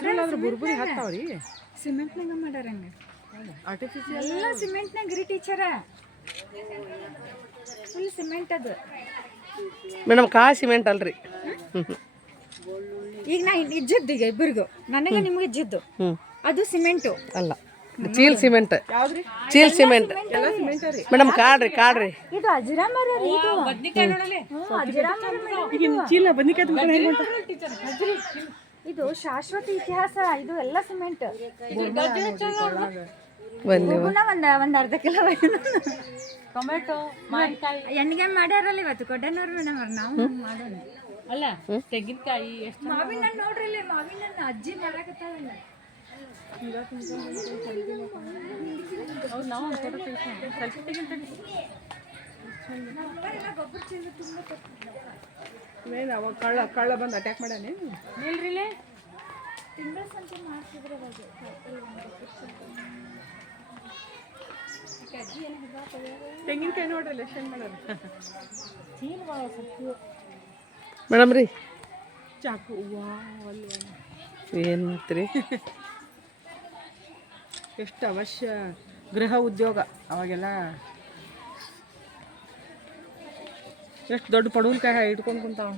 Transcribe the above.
Natural ಆದ್ರೆ ಬುರ್ಬುರಿ ಹತ್ತಾವ್ರಿ. ಸಿಮೆಂಟ್ನಾಗ ಮಾಡ್ಯಾರ ಹಂಗೆ ಆರ್ಟಿಫಿಷಿಯಲ್ ಎಲ್ಲ ಸಿಮೆಂಟ್ನಾಗ ರೀ ಟೀಚರ, ಫುಲ್ ಸಿಮೆಂಟ್ ಅದು. ಮೇಡಮ್ ಕಾ ಸಿಮೆಂಟ್ ಅಲ್ರಿ. ಈಗ ನಾ ಇಜ್ಜದ್ದು ಈಗ ಇಬ್ಬರಿಗೂ ನನಗೆ ನಿಮ್ಗೆ ಇಜ್ಜದ್ದು ಅದು ಸಿಮೆಂಟು ಅಲ್ಲ, ಚೀಲ್ ಸಿಮೆಂಟ್. ಯಾವ್ದ್ರಿ? ಚೀಲ್ ಸಿಮೆಂಟ್ ಎಲ್ಲ ಸಿಮೆಂಟ್ ರೀ ಮೇಡಮ್. ಕಾಡ್ರಿ ಇದು ಅಜರಾಮರ ರೀ ಇದು. ಅಜರಾಮರ ಚೀಲ ಬದ್ನಿಕಾಯಿ ತುಂಬ್ಕೊಂಡು ಹೆಂಗ್ ಇದು ಶಾಶ್ವತ ಇತಿಹಾಸ. ಇದು ಎಲ್ಲ ಸಿಮೆಂಟ್. ಒಂದ್ ಅರ್ಧ ಕಿಲೋ ಟೊಮೆಟೊ, ಮಾವಿನಕಾಯಿ, ಎಣ್ಣಿಗೆ ಮಾಡ್ಯಾರಲ್ಲ ಇವತ್ತು ಕೊಡ್ಡನವ್ರು ಮೇಡಮ್ ಅವ್ರು. ನಾವು ಮಾಡೋಣ ಅಲ್ಲ ತೆಂಗಿನಕಾಯಿ ಎಷ್ಟು ಮಾವಿನ ಹಣ್ಣು ನೋಡ್ರಿ ಇಲ್ಲಿ. ಮಾವಿನ ಹಣ್ಣು ಅಜ್ಜಿ ಮಾಡಕತ್ತಾವಲ್ಲ. ನಾವು ಫೋಟೋ ತೆಗಿಸೋಣ, ಸೆಲ್ಫಿ ತೆಗಿತೀನಿ. ಗೊಬ್ಬರ ಚೀಲ ತುಂಬ ಮೇನ್ ಅವಾಗ ಕಳ್ಳ ಬಂದು ಅಟ್ಯಾಕ್ ಮಾಡ್ಯಾನೆ. ನಿಲ್ರಿಲೇ ತಿಂಗಳ ಸಂತೆ ಮಾಡ್ತಿದ್ರೆ ಅವಾಗ ತೆಂಗಿನಕಾಯಿ ನೋಡ್ರಿ ಎಷ್ಟು ಹೆಂಗ್ ಮಾಡೋದು. ಮೇಡಮ್ ರೀ. ಚಾಕು ಏನು ಮಾಡ್ತೀರಿ? ಎಷ್ಟು ಅವಶ್ಯ ಗೃಹ ಉದ್ಯೋಗ ಅವಾಗೆಲ್ಲ. ಎಷ್ಟು ದೊಡ್ಡ ಪಡವಲ್ಕಾಯಿ ಇಟ್ಕೊಂಡು ಕುಂತಾವ.